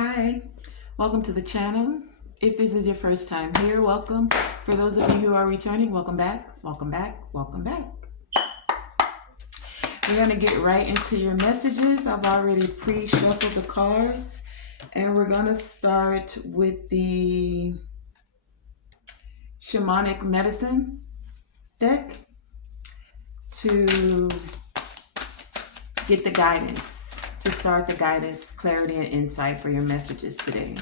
Hi, welcome to the channel. If this is your first time here, welcome. For those of you who are returning, welcome back, welcome back, welcome back. We're going to get right into your messages. I've already pre-shuffled the cards, and we're going to start with the Shamanic Medicine deck to get the guidance, to start the guidance, clarity, and insight for your messages today.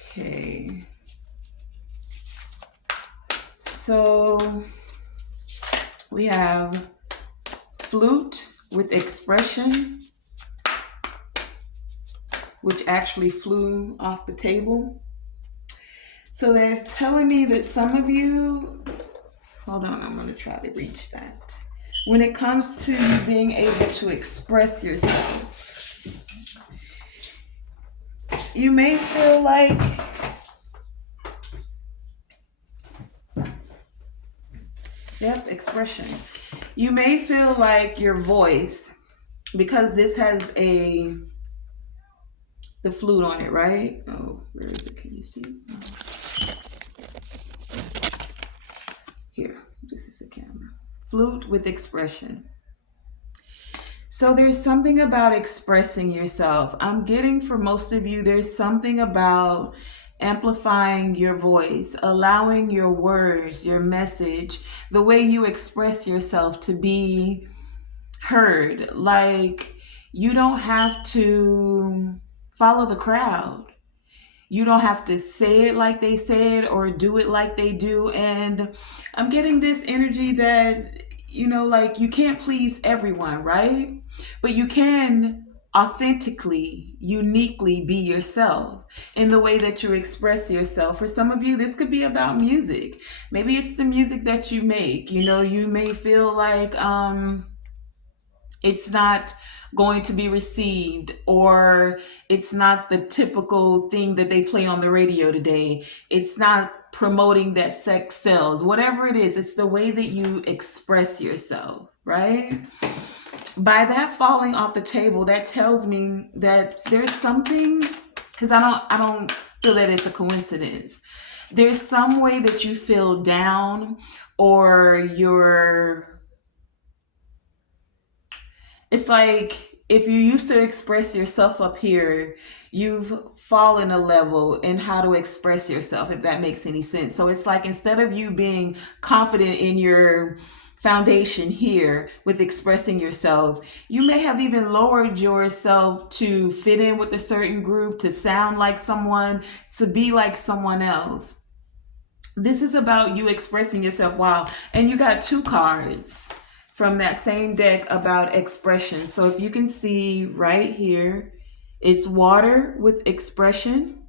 Okay. So we have flute with expression, which actually flew off the table. So they're telling me that some of you, hold on, I'm going to try to reach that. When it comes to you being able to express yourself, you may feel like expression. You may feel like your voice, because this has the flute on it, right? Oh, where is it? Can you see? Here, this is the camera. Flute with expression. So there's something about expressing yourself. I'm getting for most of you, there's something about amplifying your voice, allowing your words, your message, the way you express yourself to be heard. Like, you don't have to follow the crowd. You don't have to say it like they say it or do it like they do. And I'm getting this energy that, like, you can't please everyone, right? But you can authentically, uniquely be yourself in the way that you express yourself. For some of you, this could be about music. Maybe it's the music that you make. You may feel like it's not going to be received, or it's not the typical thing that they play on the radio today. It's not promoting that sex sells. Whatever it is, it's the way that you express yourself, right? By that falling off the table, that tells me that there's something, because I don't feel that it's a coincidence. There's some way that you feel down, or it's like if you used to express yourself up here, you've fallen a level in how to express yourself, if that makes any sense. So it's like, instead of you being confident in your foundation here with expressing yourself, you may have even lowered yourself to fit in with a certain group, to sound like someone, to be like someone else. This is about you expressing yourself. Wow. And you got two cards from that same deck about expression. So if you can see right here, it's water with expression.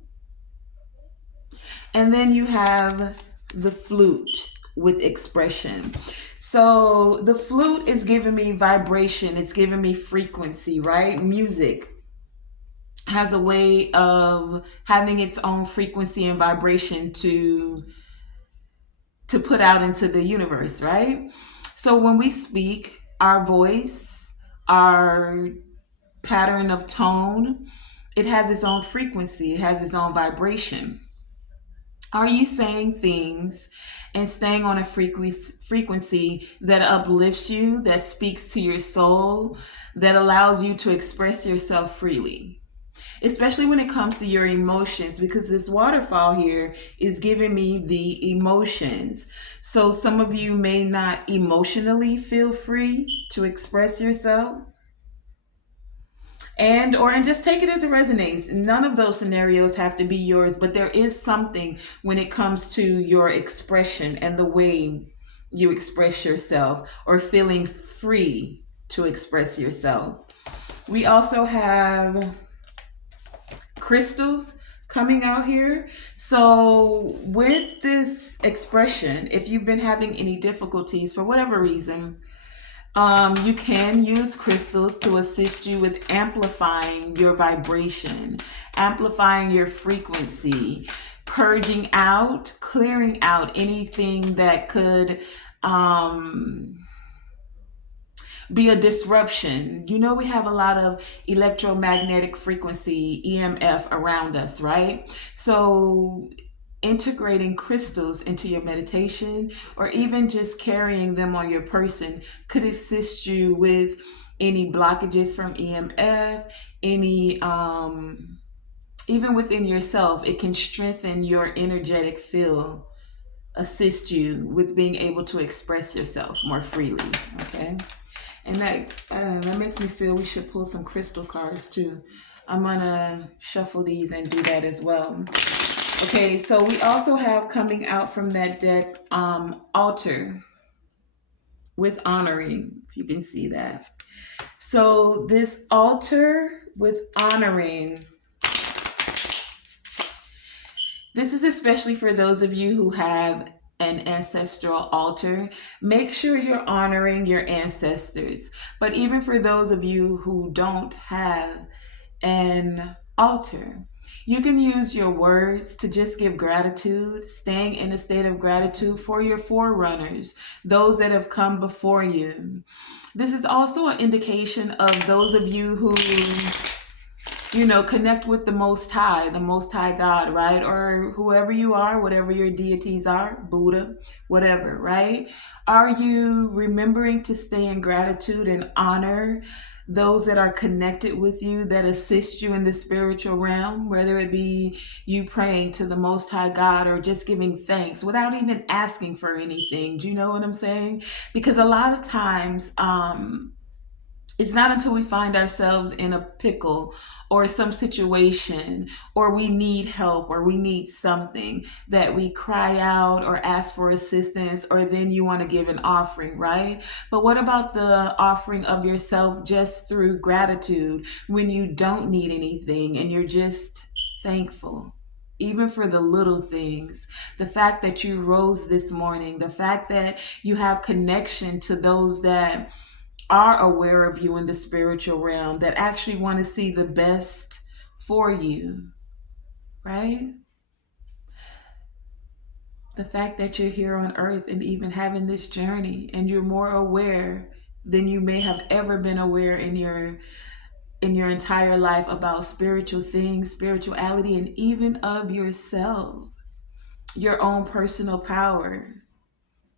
And then you have the flute with expression. So the flute is giving me vibration. It's giving me frequency, right? Music has a way of having its own frequency and vibration to put out into the universe, right? So when we speak, our voice, our pattern of tone, it has its own frequency, it has its own vibration. Are you saying things and staying on a frequency that uplifts you, that speaks to your soul, that allows you to express yourself freely? Especially when it comes to your emotions, because this waterfall here is giving me the emotions. So some of you may not emotionally feel free to express yourself. And just take it as it resonates. None of those scenarios have to be yours, but there is something when it comes to your expression and the way you express yourself, or feeling free to express yourself. We also have crystals coming out here. So with this expression, if you've been having any difficulties for whatever reason, you can use crystals to assist you with amplifying your vibration, amplifying your frequency, purging out, clearing out anything that could be a disruption. You know, we have a lot of electromagnetic frequency, EMF, around us, right? So integrating crystals into your meditation or even just carrying them on your person could assist you with any blockages from EMF, any even within yourself. It can strengthen your energetic field, assist you with being able to express yourself more freely. Okay, and that makes me feel we should pull some crystal cards too. I'm gonna shuffle these and do that as well. Okay, so we also have coming out from that deck, altar with honoring, if you can see that. So this altar with honoring, this is especially for those of you who have an ancestral altar. Make sure you're honoring your ancestors. But even for those of you who don't have an altar, you can use your words to just give gratitude, staying in a state of gratitude for your forerunners, those that have come before you. This is also an indication of those of you who, you know, connect with the Most High God, right? Or whoever you are, whatever your deities are, Buddha, whatever, right? Are you remembering to stay in gratitude and honor those that are connected with you, that assist you in the spiritual realm, whether it be you praying to the Most High God or just giving thanks without even asking for anything? Do you know what I'm saying? Because a lot of times, it's not until we find ourselves in a pickle or some situation or we need help or we need something that we cry out or ask for assistance, or then you want to give an offering, right? But what about the offering of yourself just through gratitude when you don't need anything and you're just thankful? Even for the little things, the fact that you rose this morning, the fact that you have connection to those that are aware of you in the spiritual realm, that actually want to see the best for you, right? The fact that you're here on earth and even having this journey, and you're more aware than you may have ever been aware in your entire life about spiritual things, spirituality, and even of yourself, your own personal power,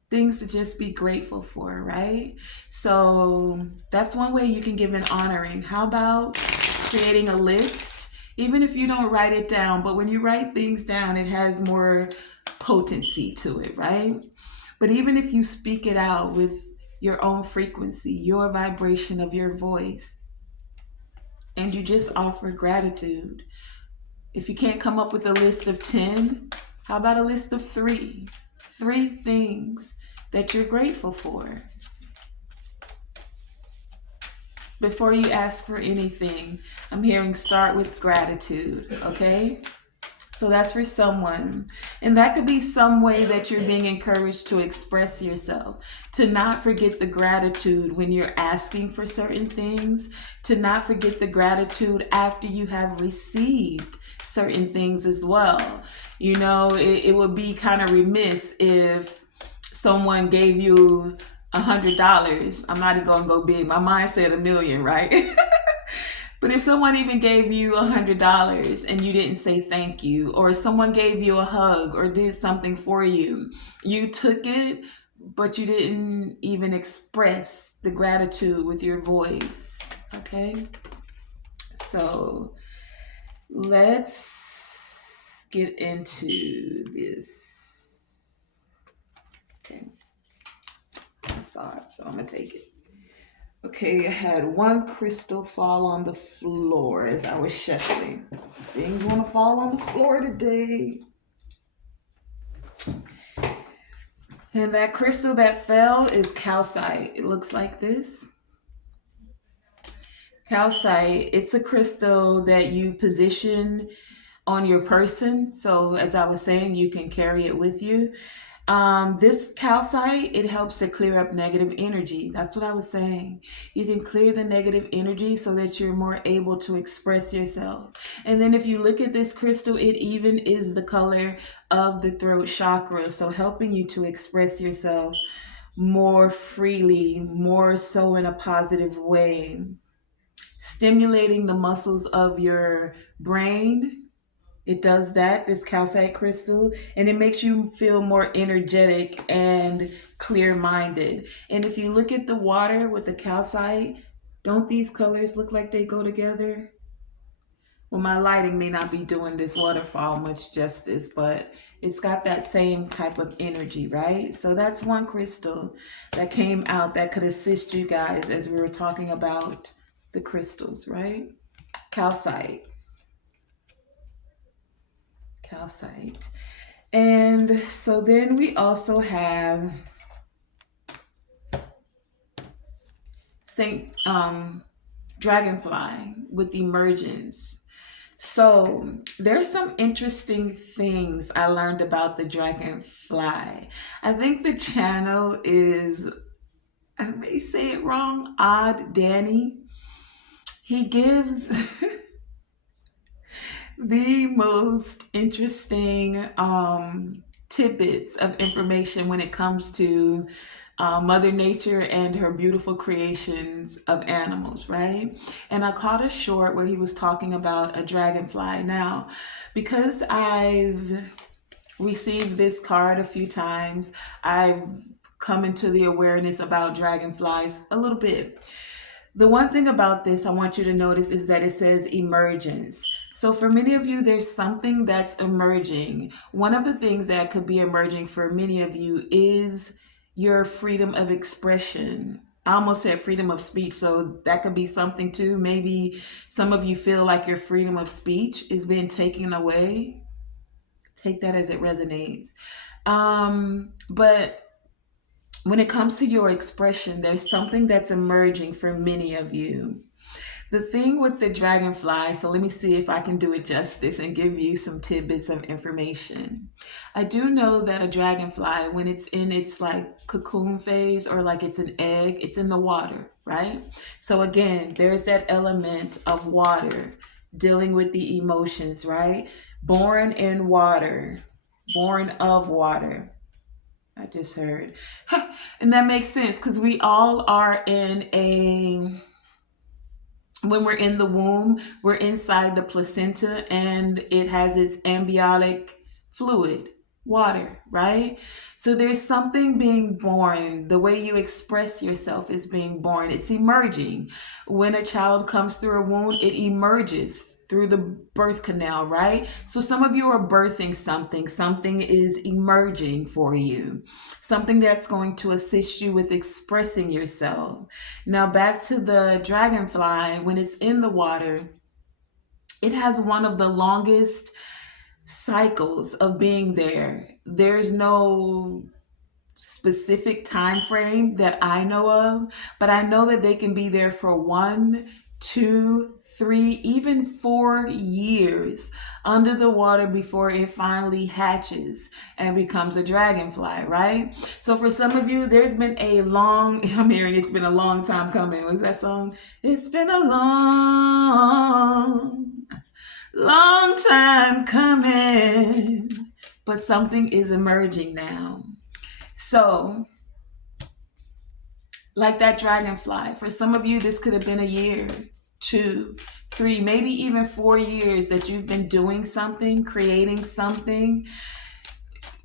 things to just be grateful for, right? So that's one way you can give an honoring. How about creating a list? Even if you don't write it down, but when you write things down, it has more potency to it, right? But even if you speak it out with your own frequency, your vibration of your voice, and you just offer gratitude. If you can't come up with a list of 10, how about a list of 3? 3 things that you're grateful for. Before you ask for anything, I'm hearing start with gratitude, okay? So that's for someone. And that could be some way that you're being encouraged to express yourself, to not forget the gratitude when you're asking for certain things, to not forget the gratitude after you have received certain things as well. You know, it would be kind of remiss if someone gave you $100. I'm not even gonna go big. My mind said $1 million, right? But if someone even gave you $100 and you didn't say thank you, or someone gave you a hug or did something for you, you took it, but you didn't even express the gratitude with your voice. Okay? So let's get into this. Okay. I saw it, so I'm going to take it. Okay, I had one crystal fall on the floor as I was shuffling. Things want to fall on the floor today. And that crystal that fell is calcite. It looks like this. Calcite, it's a crystal that you position on your person. So as I was saying, you can carry it with you. This calcite, it helps to clear up negative energy. That's what I was saying. You can clear the negative energy so that you're more able to express yourself. And then if you look at this crystal, it even is the color of the throat chakra. So helping you to express yourself more freely, more so in a positive way, stimulating the muscles of your brain. It does that, this calcite crystal, and it makes you feel more energetic and clear minded. And if you look at the water with the calcite, don't these colors look like they go together? Well, my lighting may not be doing this waterfall much justice, but it's got that same type of energy, right? So that's one crystal that came out that could assist you guys as we were talking about the crystals, right? Calcite. Calcite. And so then we also have Saint Dragonfly with emergence. So there's some interesting things I learned about the dragonfly. I think the channel is, I may say it wrong, Odd Danny. He gives the most interesting tidbits of information when it comes to Mother Nature and her beautiful creations of animals, right? And I caught a short where he was talking about a dragonfly. Now, because I've received this card a few times, I've come into the awareness about dragonflies a little bit. The one thing about this I want you to notice is that it says emergence. So for many of you, there's something that's emerging. One of the things that could be emerging for many of you is your freedom of expression. I almost said freedom of speech, so that could be something too. Maybe some of you feel like your freedom of speech is being taken away. Take that as it resonates. But when it comes to your expression, there's something that's emerging for many of you. The thing with the dragonfly, so let me see if I can do it justice and give you some tidbits of information. I do know that a dragonfly, when it's in its like cocoon phase or like it's an egg, it's in the water, right? So again, there's that element of water dealing with the emotions, right? Born in water, born of water. I just heard. And that makes sense because we all are in a, when we're in the womb, we're inside the placenta and it has its amniotic fluid, water, right? So there's something being born. The way you express yourself is being born. It's emerging. When a child comes through a womb, it emerges through the birth canal, right? So some of you are birthing something. Something is emerging for you. Something that's going to assist you with expressing yourself. Now back to the dragonfly, when it's in the water, it has one of the longest cycles of being there. There's no specific time frame that I know of, but I know that they can be there for 1, 2, 3, even 4 years under the water before it finally hatches and becomes a dragonfly, right? So for some of you, there's been a long, I'm hearing it's been a long time coming. Was that song? It's been a long time coming, but something is emerging now. So, like that dragonfly, for some of you, this could have been a year, 2, 3, maybe even 4 years that you've been doing something, creating something,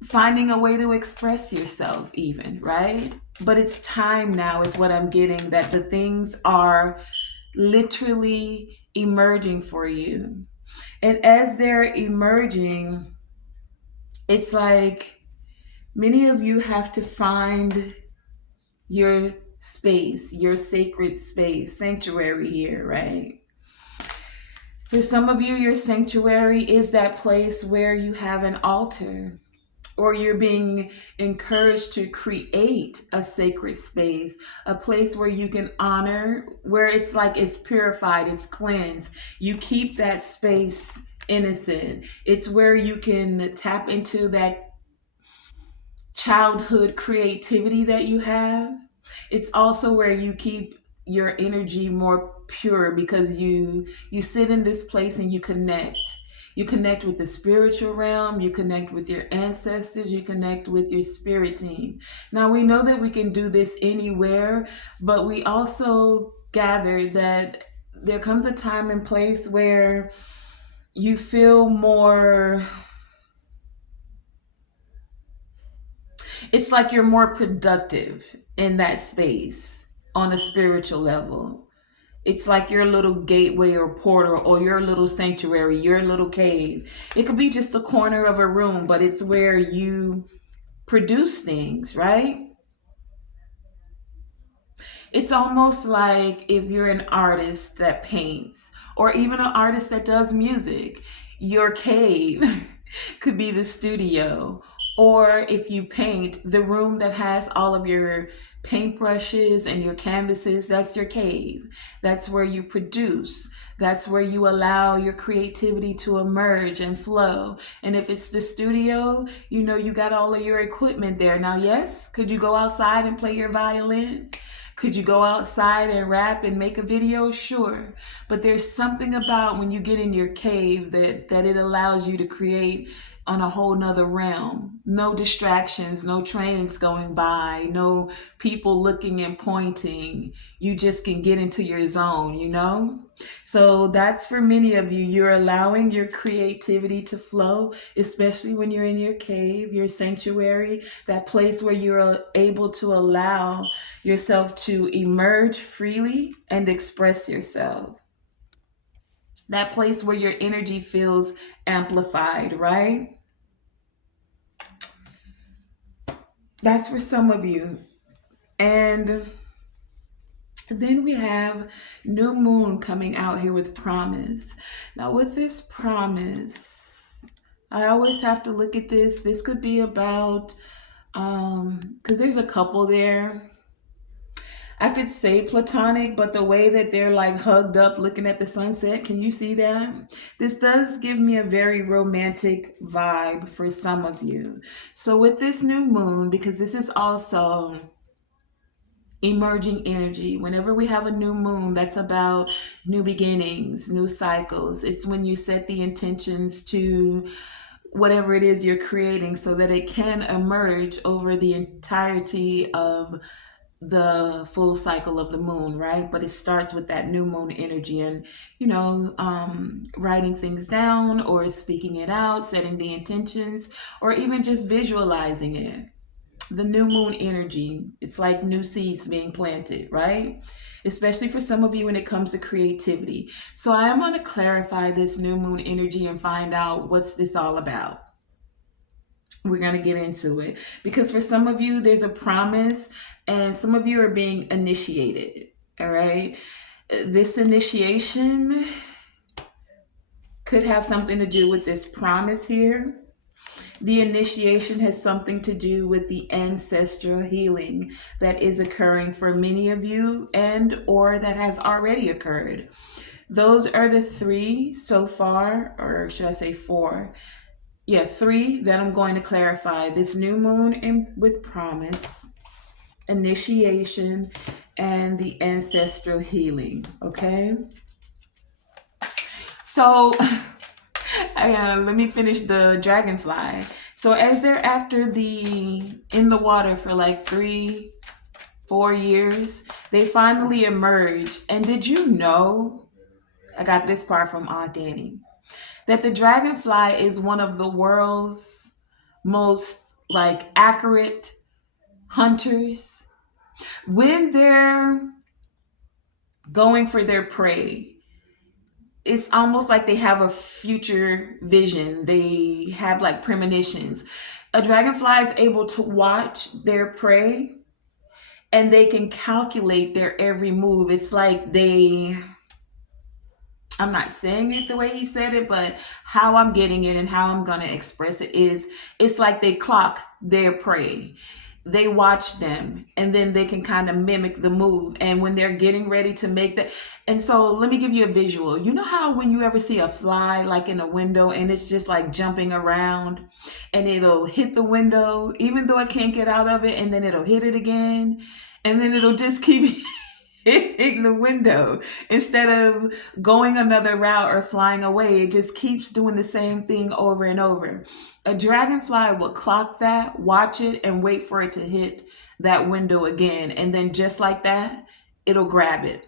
finding a way to express yourself even, right? But it's time now is what I'm getting, that the things are literally emerging for you. And as they're emerging, it's like many of you have to find your space, your sacred space, sanctuary here, right? For some of you, your sanctuary is that place where you have an altar, or you're being encouraged to create a sacred space, a place where you can honor, where it's like it's purified, it's cleansed. You keep that space innocent. It's where you can tap into that childhood creativity that you have. It's also where you keep your energy more pure because you sit in this place and you connect. You connect with the spiritual realm, you connect with your ancestors, you connect with your spirit team. Now, we know that we can do this anywhere, but we also gather that there comes a time and place where you feel more, it's like you're more productive in that space on a spiritual level. It's like your little gateway or portal or your little sanctuary, your little cave. It could be just a corner of a room, but it's where you produce things, right? It's almost like if you're an artist that paints or even an artist that does music, your cave could be the studio. Or if you paint, the room that has all of your paintbrushes and your canvases, that's your cave. That's where you produce. That's where you allow your creativity to emerge and flow. And if it's the studio, you know you got all of your equipment there. Now, yes, could you go outside and play your violin? Could you go outside and rap and make a video? Sure. But there's something about when you get in your cave that it allows you to create on a whole nother realm. No distractions, no trains going by, no people looking and pointing. You just can get into your zone, you know? So that's for many of you. You're allowing your creativity to flow, especially when you're in your cave, your sanctuary, that place where you're able to allow yourself to emerge freely and express yourself. That place where your energy feels amplified, right? That's for some of you. And then we have new moon coming out here with promise. Now, with this promise, I always have to look at this. This could be about, because there's a couple there. I could say platonic, but the way that they're like hugged up looking at the sunset, can you see that? This does give me a very romantic vibe for some of you. So, with this new moon, because this is also emerging energy. Whenever we have a new moon, that's about new beginnings, new cycles. It's when you set the intentions to whatever it is you're creating so that it can emerge over the entirety of the full cycle of the moon, right? But it starts with that new moon energy and, writing things down or speaking it out, setting the intentions, or even just visualizing it. The new moon energy, it's like new seeds being planted, right? Especially for some of you when it comes to creativity. So I am going to clarify this new moon energy and find out what's this all about. We're going to get into it because for some of you there's a promise and some of you are being initiated. All right, this initiation could have something to do with this promise here. The initiation has something to do with the ancestral healing that is occurring for many of you and or that has already occurred. Those are the three so far, or should I say four? Yeah, three that I'm going to clarify. This new moon with promise, initiation, and the ancestral healing. Okay. So let me finish the dragonfly. So as they're in the water for like 3-4 years, they finally emerge. And did you know? I got this part from Aunt Danny. That the dragonfly is one of the world's most like accurate hunters. When they're going for their prey, it's almost like they have a future vision. They have like premonitions. A dragonfly is able to watch their prey and they can calculate their every move. It's like I'm not saying it the way he said it, but how I'm getting it and how I'm going to express it is it's like they clock their prey. They watch them and then they can kind of mimic the move. And when they're getting ready to make that. And so let me give you a visual. You know how when you ever see a fly like in a window and it's just like jumping around and it'll hit the window, even though it can't get out of it, and then it'll hit it again. And then it'll just keep hitting the window instead of going another route or flying away. It just keeps doing the same thing over and over. A dragonfly will clock that, watch it, and wait for it to hit that window again. And then just like that, it'll grab it.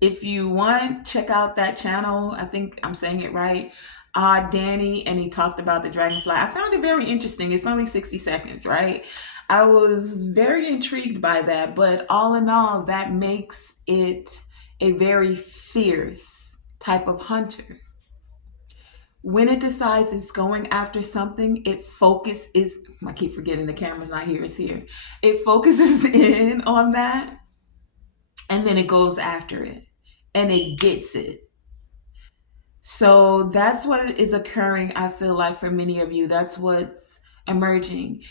If you want, check out that channel. I think I'm saying it right. Danny, and he talked about the dragonfly. I found it very interesting. It's only 60 seconds, right? I was very intrigued by that, but all in all, that makes it a very fierce type of hunter. When it decides it's going after something, it focuses. I keep forgetting the camera's not here, it's here. It focuses in on that, and then it goes after it and it gets it. So that's what is occurring, I feel like, for many of you. That's what's emerging.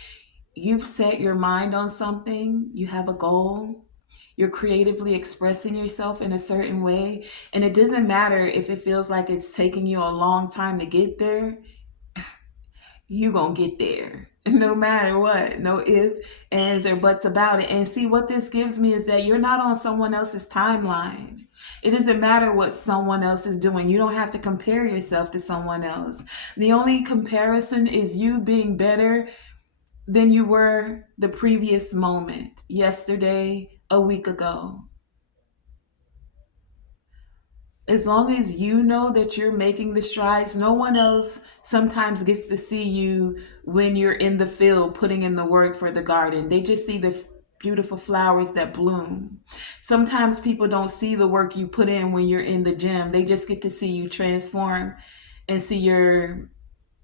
You've set your mind on something, you have a goal, you're creatively expressing yourself in a certain way, and it doesn't matter if it feels like it's taking you a long time to get there, you gonna get there. No matter what, no ifs, ands, or buts about it. And see, what this gives me is that you're not on someone else's timeline. It doesn't matter what someone else is doing. You don't have to compare yourself to someone else. The only comparison is you being better than you were the previous moment, yesterday, a week ago. As long as you know that you're making the strides, no one else sometimes gets to see you when you're in the field putting in the work for the garden. They just see the beautiful flowers that bloom. Sometimes people don't see the work you put in when you're in the gym. They just get to see you transform and see your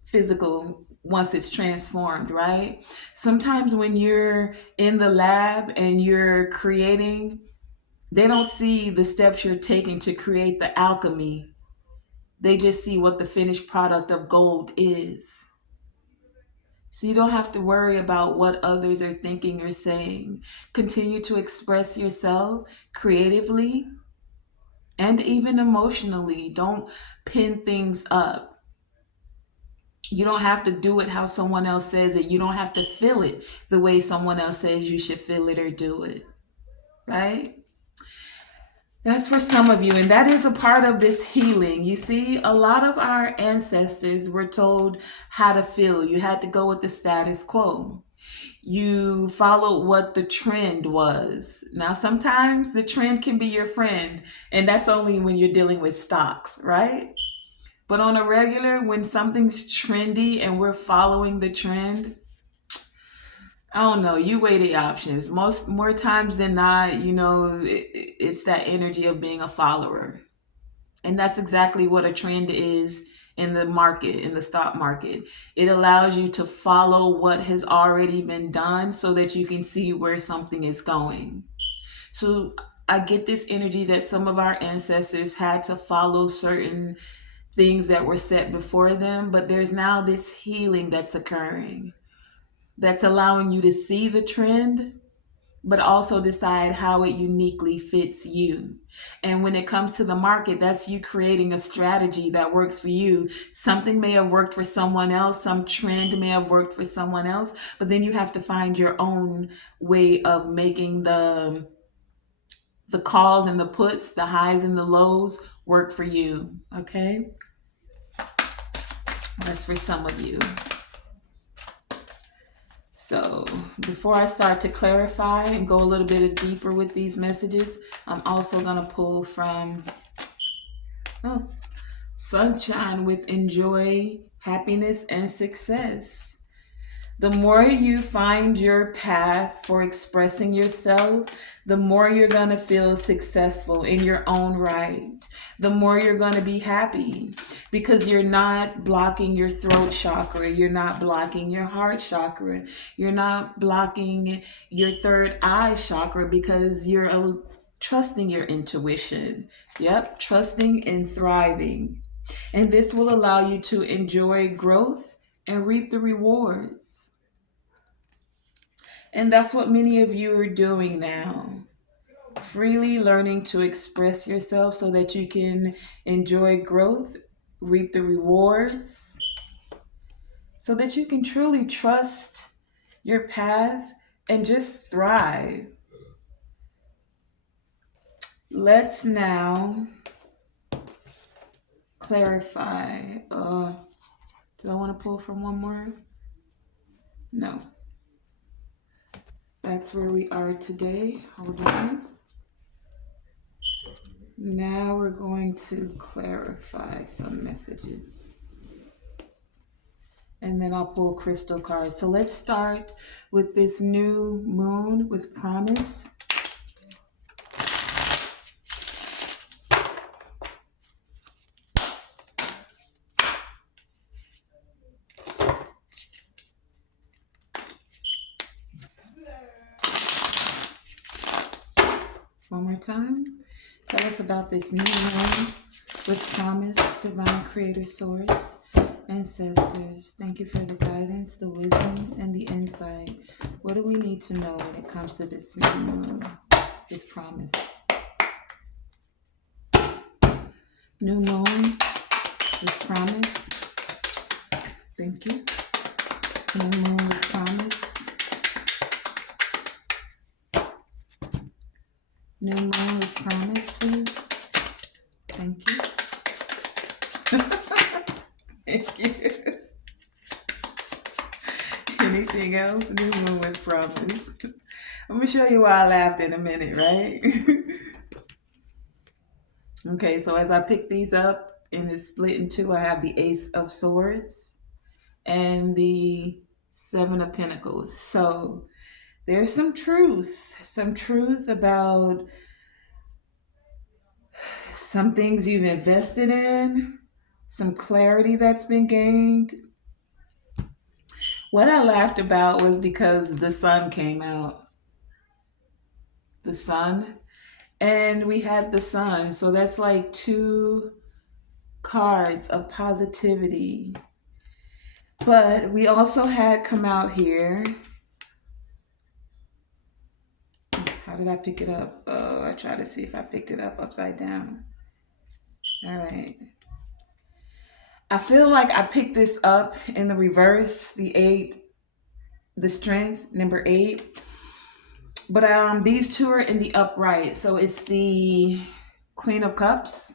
physical once it's transformed, right? Sometimes when you're in the lab and you're creating, they don't see the steps you're taking to create the alchemy. They just see what the finished product of gold is. So you don't have to worry about what others are thinking or saying. Continue to express yourself creatively and even emotionally. Don't pin things up. You don't have to do it how someone else says it. You don't have to feel it the way someone else says you should feel it or do it, right? That's for some of you, and that is a part of this healing. You see, a lot of our ancestors were told how to feel. You had to go with the status quo. You followed what the trend was. Now, sometimes the trend can be your friend, and that's only when you're dealing with stocks, right? But on a regular, when something's trendy and we're following the trend, I don't know. You weigh the options. Most more times than not, it's that energy of being a follower. And that's exactly what a trend is in the market, in the stock market. It allows you to follow what has already been done so that you can see where something is going. So I get this energy that some of our ancestors had to follow certain things that were set before them, but there's now this healing that's occurring that's allowing you to see the trend, but also decide how it uniquely fits you. And when it comes to the market, that's you creating a strategy that works for you. Something may have worked for someone else, some trend may have worked for someone else, but then you have to find your own way of making the calls and the puts, the highs and the lows work for you. Okay? That's for some of you. So before I start to clarify and go a little bit deeper with these messages, I'm also going to pull from Sunshine with Enjoy, Happiness, and Success. The more you find your path for expressing yourself, the more you're going to feel successful in your own right. The more you're going to be happy because you're not blocking your throat chakra. You're not blocking your heart chakra. You're not blocking your third eye chakra because you're trusting your intuition. Yep, trusting and thriving. And this will allow you to enjoy growth and reap the rewards. And that's what many of you are doing now. Freely learning to express yourself so that you can enjoy growth, reap the rewards, so that you can truly trust your path and just thrive. Let's now clarify. Do I want to pull from one more? No. That's where we are today. Hold on. Now we're going to clarify some messages. And then I'll pull crystal cards. So let's start with this new moon with promise. One more time. Tell us about this new moon with promise, divine creator source, ancestors. Thank you for the guidance, the wisdom, and the insight. What do we need to know when it comes to this new moon with promise? New moon with promise. Thank you. New moon with promise. New moon with promise, please. Thank you. Thank you. Anything else? New moon with promise. I'm going to show you why I laughed in a minute, right? Okay, so as I pick these up and it's split in two, I have the Ace of Swords and the Seven of Pentacles. So there's some truth about some things you've invested in, some clarity that's been gained. What I laughed about was because the sun came out. The sun. And we had the sun. So that's like two cards of positivity. But we also had come out here. How did I pick it up? Oh, I tried to see if I picked it up upside down. All right. I feel like I picked this up in the reverse, the 8, the strength, number 8. But these two are in the upright. So it's the Queen of Cups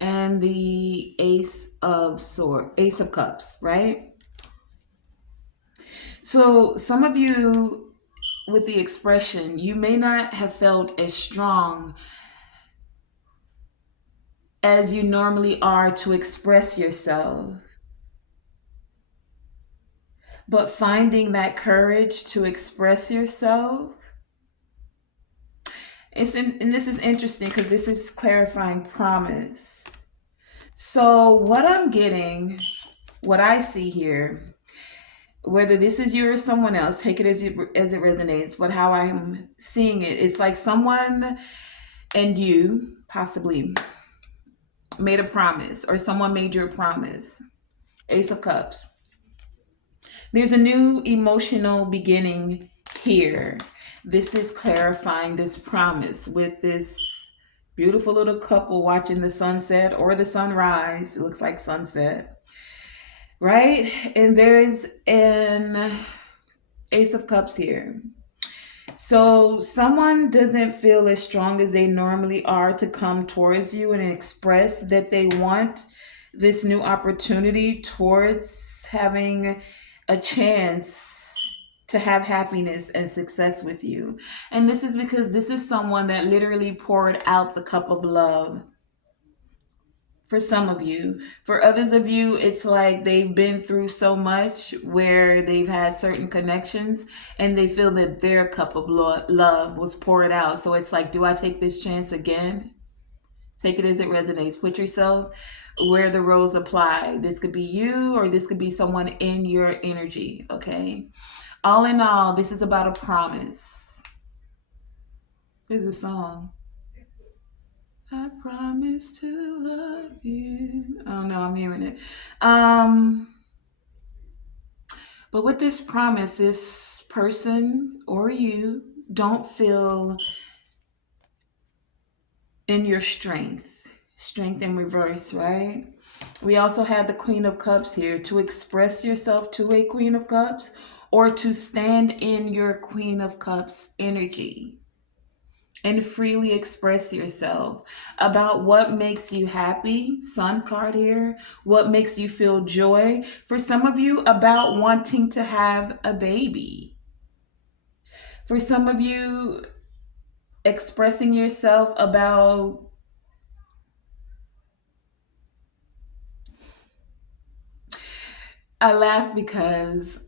and the Ace of Cups, right? So some of you with the expression, you may not have felt as strong as you normally are to express yourself. But finding that courage to express yourself, and this is interesting because this is clarifying promise. So what I'm getting, what I see here, whether this is you or someone else, take it as it resonates, but how I'm seeing it, it's like someone and you possibly made a promise, or someone made you a promise. Ace of Cups. There's a new emotional beginning here. This is clarifying this promise with this beautiful little couple watching the sunset or the sunrise. It looks like sunset, right? And there's an Ace of Cups here. So someone doesn't feel as strong as they normally are to come towards you and express that they want this new opportunity towards having a chance to have happiness and success with you. And this is because this is someone that literally poured out the cup of love. For some of you. For others of you, it's like they've been through so much where they've had certain connections and they feel that their cup of love was poured out. So it's like, do I take this chance again? Take it as it resonates. Put yourself where the roles apply. This could be you or this could be someone in your energy, okay? All in all, this is about a promise. There's a song. I promise to love you. Oh no, I'm hearing it. But with this promise, this person or you don't feel in your strength. Strength in reverse, right? We also have the Queen of Cups here. To express yourself to a Queen of Cups or to stand in your Queen of Cups energy. and freely express yourself about what makes you happy. Sun card here. What makes you feel joy? For some of you, about wanting to have a baby. For some of you, expressing yourself about, I laugh because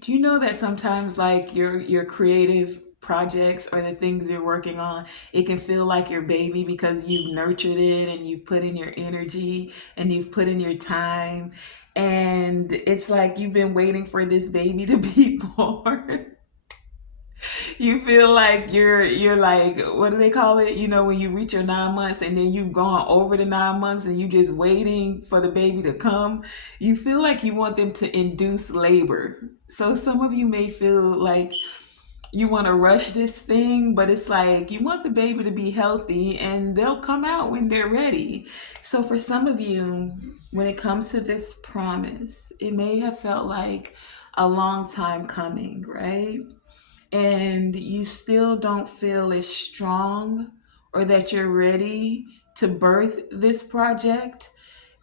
do you know that sometimes like your creative projects or the things you're working on, it can feel like your baby because you've nurtured it and you've put in your energy and you've put in your time, and it's like you've been waiting for this baby to be born. You feel like you're like, what do they call it? You know, when you reach your 9 months and then you've gone over the 9 months and you just waiting for the baby to come. You feel like you want them to induce labor. So some of you may feel like you want to rush this thing, but it's like you want the baby to be healthy and they'll come out when they're ready. So for some of you, when it comes to this promise, it may have felt like a long time coming, right? And you still don't feel as strong or that you're ready to birth this project,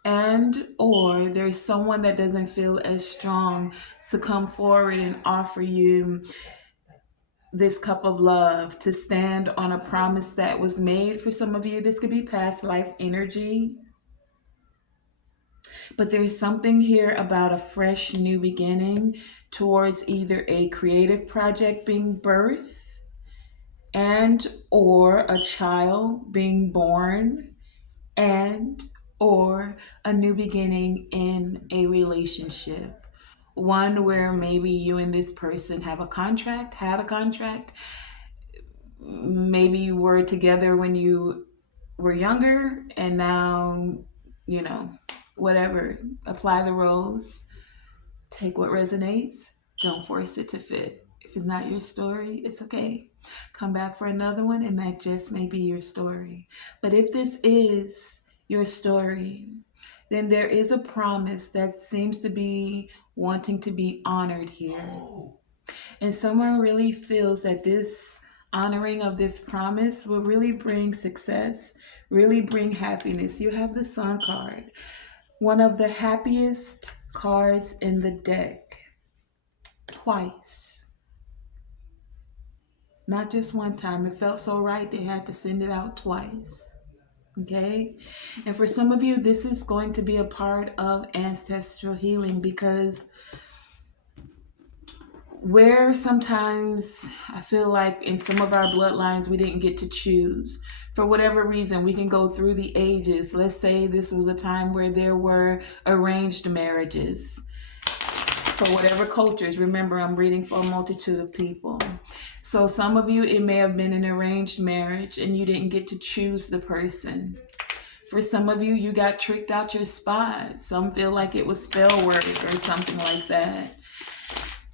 and or there's someone that doesn't feel as strong to come forward and offer you this cup of love, to stand on a promise that was made. For some of you, this could be past life energy, but there's something here about a fresh new beginning towards either a creative project being birthed and or a child being born, and or a new beginning in a relationship, one where maybe you and this person have a contract, had a contract, maybe you were together when you were younger, and now, you know, whatever, apply the roles, take what resonates, don't force it to fit. If it's not your story, it's okay. Come back for another one, and that just may be your story. But if this is your story, then there is a promise that seems to be wanting to be honored here. And someone really feels that this honoring of this promise will really bring success, really bring happiness. You have the Sun card, one of the happiest cards in the deck, twice. Not just one time. It felt so right they had to send it out twice. Okay? And for some of you, this is going to be a part of ancestral healing, because where sometimes I feel like in some of our bloodlines we didn't get to choose for whatever reason, we can go through the ages. Let's say this was a time where there were arranged marriages for whatever cultures. Remember, I'm reading for a multitude of people. So some of you, it may have been an arranged marriage and you didn't get to choose the person. For some of you, you got tricked out your spot. Some feel like it was spell work or something like that.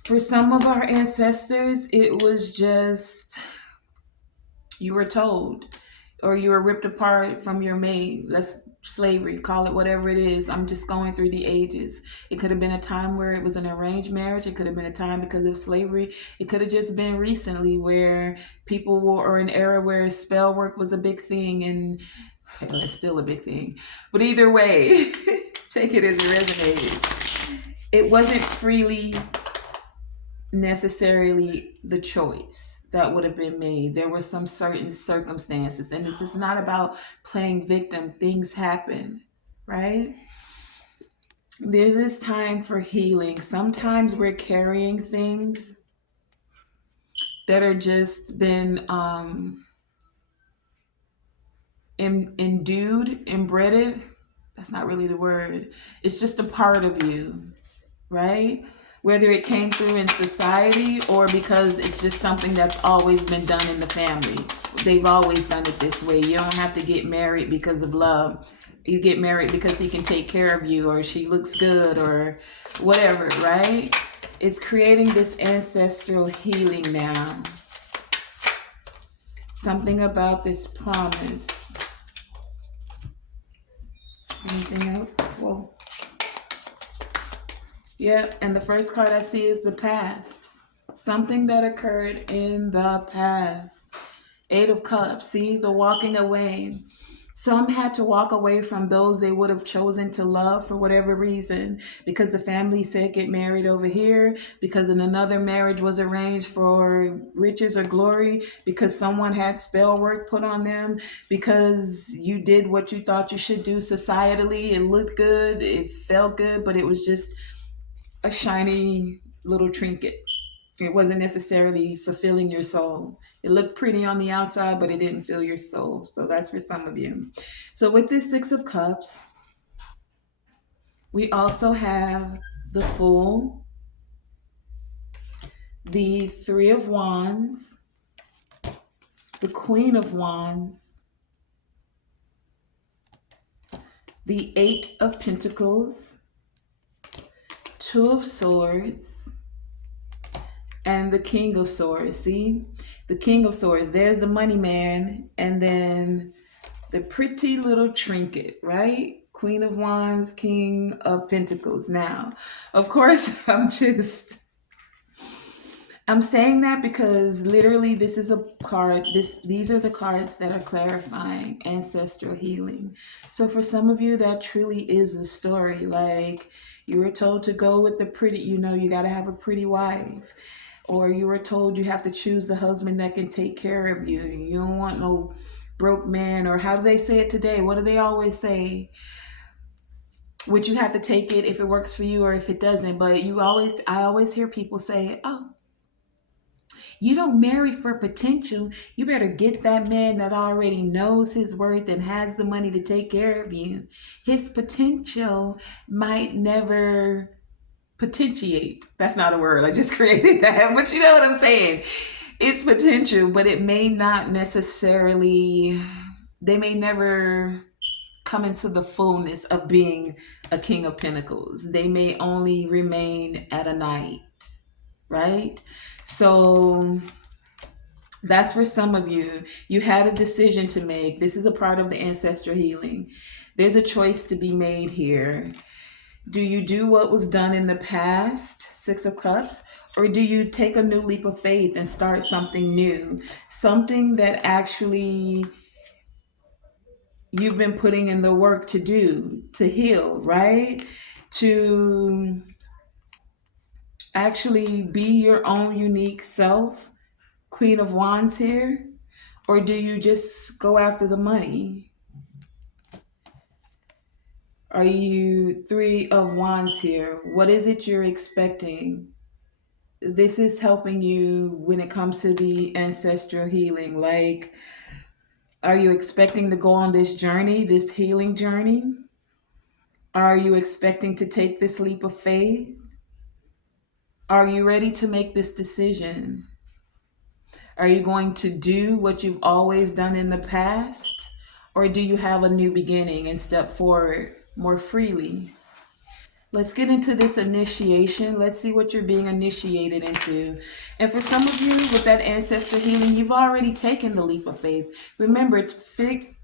For some of our ancestors, it was just, you were told, or you were ripped apart from your mate. Let's slavery, call it whatever it is. I'm just going through the ages. It could have been a time where it was an arranged marriage. It could have been a time because of slavery. It could have just been recently where people were, or an era where spell work was a big thing, and it's still a big thing. But either way, take it as it resonates. It wasn't freely necessarily the choice that would have been made. There were some certain circumstances, and this is not about playing victim. Things happen, right? There's this time for healing. Sometimes we're carrying things that are just been endued, embedded. That's not really the word. It's just a part of you, right? Whether it came through in society or because it's just something that's always been done in the family. They've always done it this way. You don't have to get married because of love. You get married because he can take care of you, or she looks good, or whatever, right? It's creating this ancestral healing now. Something about this promise. Anything else? Whoa. Yeah, and the first card I see is the past. Something that occurred in the past. Eight of Cups. See, the walking away. Some had to walk away from those they would have chosen to love for whatever reason, because the family said get married over here, because in another marriage was arranged for riches or glory, because someone had spell work put on them, because you did what you thought you should do societally. It looked good, it felt good, but it was just a shiny little trinket. It wasn't necessarily fulfilling your soul. It looked pretty on the outside, but it didn't fill your soul. So that's for some of you. So with this Six of Cups, we also have the Fool, the Three of Wands, the Queen of Wands, the Eight of Pentacles, Two of Swords, and the King of Swords. See, the King of Swords, there's the money man, and then the pretty little trinket, right? Queen of Wands, King of Pentacles. Now, of course, I'm saying that because literally this is a card. These are the cards that are clarifying ancestral healing. So for some of you, that truly is a story. Like, you were told to go with the pretty, you got to have a pretty wife. Or you were told you have to choose the husband that can take care of you. You don't want no broke man. Or how do they say it today? What do they always say? Which you have to take it if it works for you or if it doesn't. But I always hear people say, oh, you don't marry for potential. You better get that man that already knows his worth and has the money to take care of you. His potential might never potentiate. That's not a word. I just created that. But you know what I'm saying. It's potential, but it may not necessarily, they may never come into the fullness of being a King of Pentacles. They may only remain at a knight, right? So that's for some of you. You had a decision to make. This is a part of the ancestral healing. There's a choice to be made here. Do you do what was done in the past, Six of Cups, or do you take a new leap of faith and start something new? Something that actually you've been putting in the work to do, to heal, right? To actually be your own unique self, Queen of Wands here? Or do you just go after the money? Are you Three of Wands here? What is it you're expecting? This is helping you when it comes to the ancestral healing. Like, are you expecting to go on this journey, this healing journey? Are you expecting to take this leap of faith? Are you ready to make this decision? Are you going to do what you've always done in the past? Or do you have a new beginning and step forward more freely? Let's get into this initiation. Let's see what you're being initiated into. And for some of you with that ancestral healing, you've already taken the leap of faith. Remember, take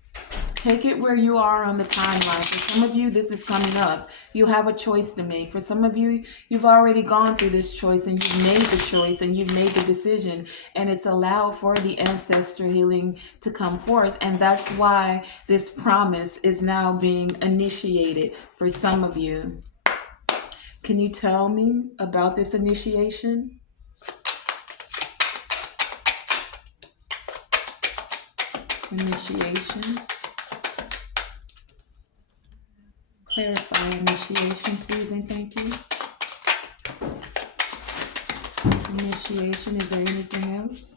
it where you are on the timeline. For some of you, this is coming up. You have a choice to make. For some of you, you've already gone through this choice and you've made the choice and you've made the decision. And it's allowed for the ancestral healing to come forth. And that's why this promise is now being initiated for some of you. Can you tell me about this initiation? Initiation. Clarify initiation, please, and thank you. Initiation, is there anything else?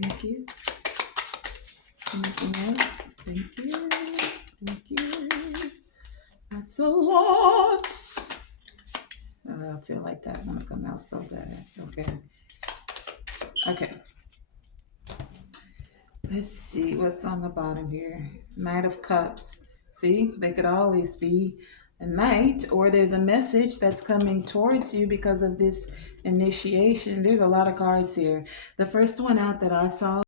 Thank you. Anything else? Thank you. Thank you. That's a lot. I feel like that want to come out so bad. Okay. Let's see what's on the bottom here. Knight of Cups. See, they could always be a knight, or there's a message that's coming towards you because of this initiation. There's a lot of cards here. The first one out that I saw